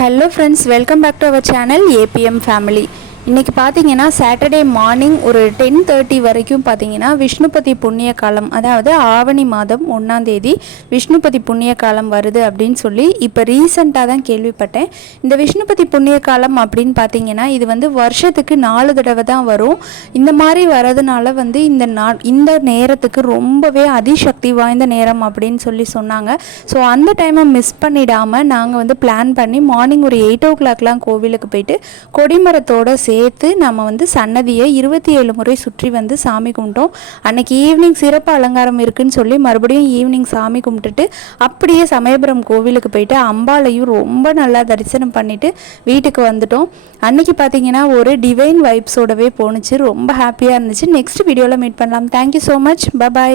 Hello friends, welcome back to our channel ABM family. இன்றைக்கி பார்த்தீங்கன்னா Saturday morning ஒரு 10:30 வரைக்கும் பார்த்தீங்கன்னா விஷ்ணுபதி புண்ணிய காலம், அதாவது ஆவணி மாதம் 1ஆம் தேதி விஷ்ணுபதி புண்ணிய காலம் வருது அப்படின்னு சொல்லி இப்போ ரீசெண்டாக தான் கேள்விப்பட்டேன். இந்த விஷ்ணுபதி புண்ணிய காலம் அப்படின்னு பார்த்தீங்கன்னா இது வந்து வருஷத்துக்கு 4 தடவை தான் வரும். இந்த மாதிரி வரதுனால வந்து இந்த நேரத்துக்கு ரொம்பவே அதிசக்தி வாய்ந்த நேரம் அப்படின்னு சொல்லி சொன்னாங்க. ஸோ அந்த டைமை மிஸ் பண்ணிடாமல் நாங்கள் வந்து பிளான் பண்ணி மார்னிங் ஒரு 8 o'clockலாம் கோவிலுக்கு போயிட்டு கொடிமரத்தோடு சேர்த்து நம்ம வந்து சன்னதியை 27 முறை சுற்றி வந்து சாமி கும்பிட்டோம். அன்னைக்கு ஈவினிங் சிறப்பு அலங்காரம் இருக்குன்னு சொல்லி மறுபடியும் ஈவினிங் சாமி கும்பிட்டுட்டு அப்படியே சமயபுரம் கோவிலுக்கு போயிட்டு அம்பாளையும் ரொம்ப நல்லா தரிசனம் பண்ணிட்டு வீட்டுக்கு வந்துட்டோம். அன்னைக்கு பார்த்தீங்கன்னா ஒரு டிவைன் வைப்ஸோடவே போணுச்சு. ரொம்ப ஹாப்பியாக இருந்துச்சு. நெக்ஸ்ட் வீடியோவில் மீட் பண்ணலாம். Thank you so much. பை.